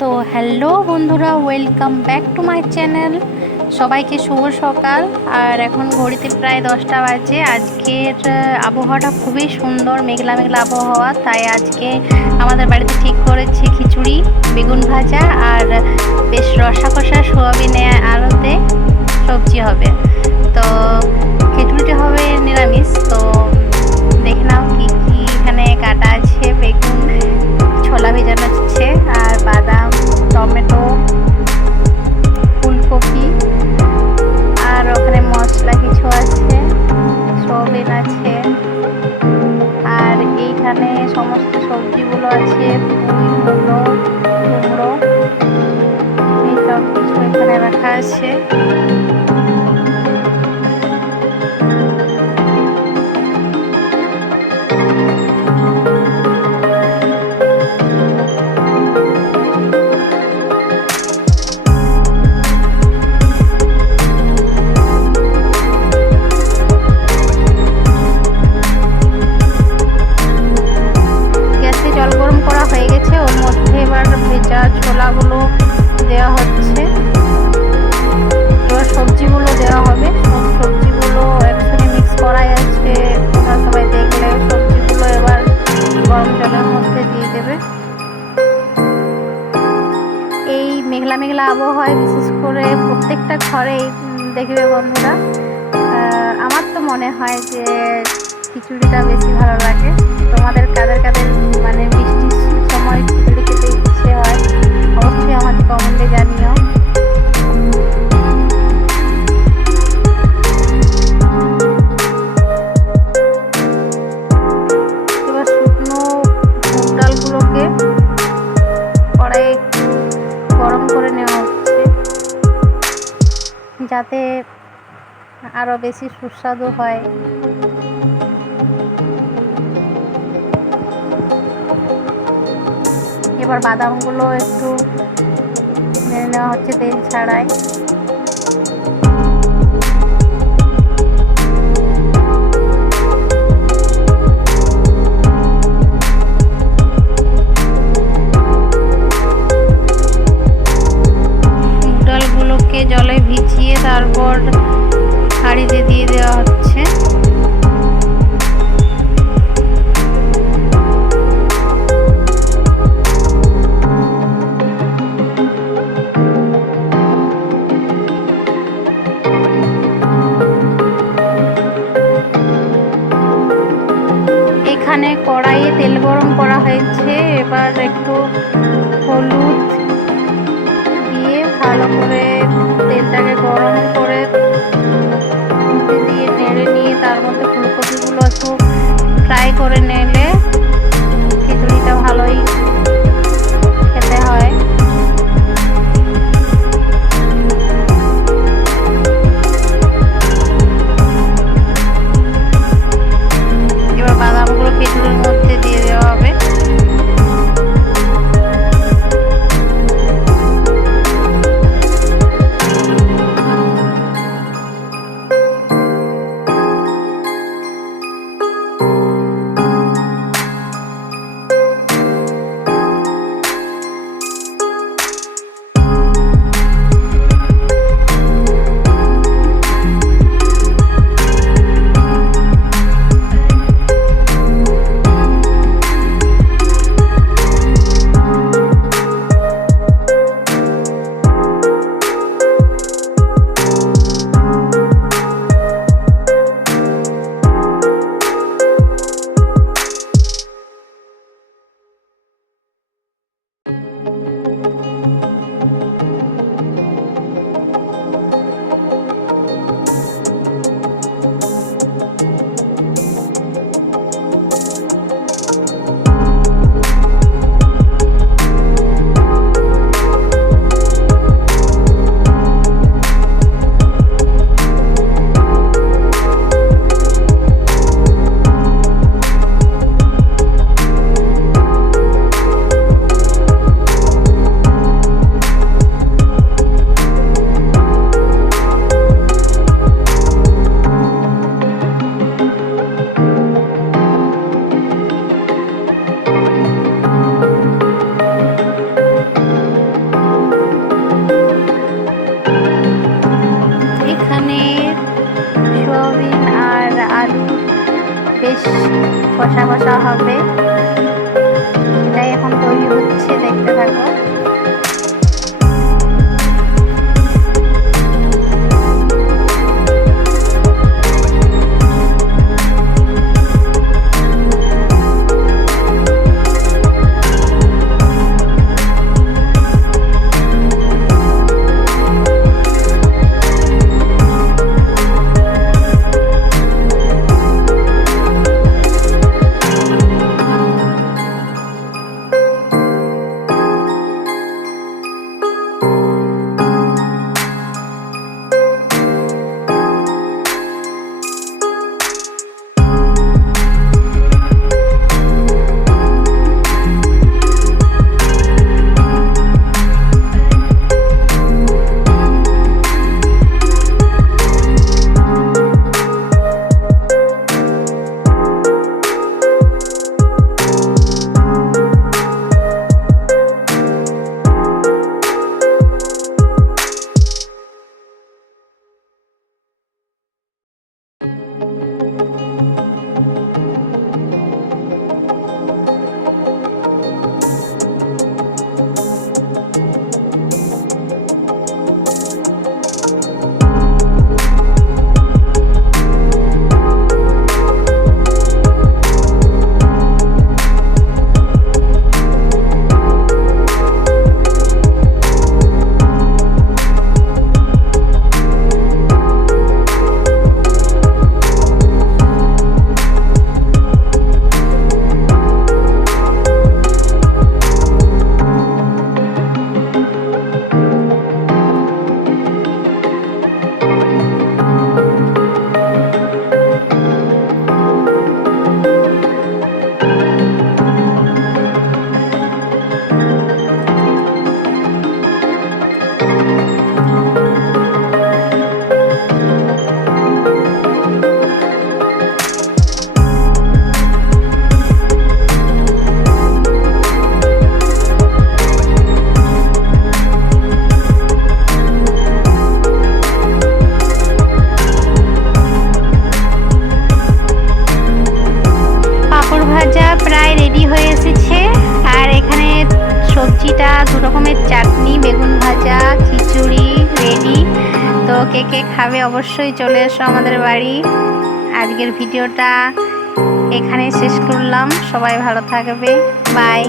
তো হ্যালো বন্ধুরা, welcome back to my channel. সবাইকে শুভ সকাল। আর এখন ঘড়িতে প্রায় 10টা বাজে। আজকের আবহাওয়াটা খুবই সুন্দর, মেঘলা মেঘলা আবহাওয়া। তাই আজকে আমাদের বাড়িতে ঠিক করেছে খিচুড়ি, বেগুন ভাজা আর বেশ রসা কষা সোয়াবিনে আলুতে সবজি হবে। তো খিচুড়িটা হবে নিরামিষ। তো দেখে নাও কি কি এখানে কাটা আছে। বেগুন, ছোলা ভেজানো আছে, আর বাদাম, টমেটো, ফুলকপি, আর ওখানে মশলা কিছু আছে, সয়াবিন আছে, আর এইখানে সমস্ত সবজিগুলো আছে, পুঁই, মূলো, কুমড়ো, এই সব কিছু এখানে রাখা আছে। ছোলাগুলো দেওয়া হচ্ছে, এবার সবজিগুলো দেওয়া হবে। সব সবজিগুলো একসাথে মিক্স করাই আছে, তোমরা সবাই দেখলে। সবজিগুলো এবার গরম জলের মধ্যে দিয়ে দেবে। এই মেঘলা মেঘলা আবহাওয়ায় বিশেষ করে প্রত্যেকটা ঘরেই দেখবে বন্ধুরা, আমার তো মনে হয় যে খিচুড়িটা বেশি ভালো লাগে। তোমাদের কাদের কাদের মানে বৃষ্টির সময় খিচুড়ি খেতে ইচ্ছে হয়, অবশ্যই আমাকে কমেন্টে জানিও। এবার শুকনো মুগ ডালগুলোকে কড়াইয়ে গরম করে নেওয়া হচ্ছে, যাতে আরো বেশি সুস্বাদু হয়। এবার বাদামগুলো একটু নেড়ে নেওয়া হচ্ছে তেল ছাড়াই। ডালগুলোকে জলে ভিজিয়ে তারপর হাঁড়িতে দিয়ে দেওয়া হচ্ছে। এখানে কড়াইয়ে তেল গরম করা হয়েছে। এবার একটু হলুদ দিয়ে ভালো করে তেলটাকে গরম করে দিয়ে নেড়ে নিয়ে তার মধ্যে ফুলকপিগুলো একটু ফ্রাই করে নিলে খিচুড়িটা ভালোই খেতে হয়। এবার বাদামগুলো খিচুড়ির মধ্যে দিয়ে দেওয়া হবে। হবে, সেটাই এখন তৈরি হচ্ছে, দেখতে থাকো। সবজিটা 2 রকমের চাটনি, বেগুন ভাজা, খিচুড়ি রেডি। তো কে কে খাবে অবশ্যই চলে এসো আমাদের বাড়ি। আজকের ভিডিওটা এখানেই শেষ করলাম, সবাই ভালো থাকবে, বাই।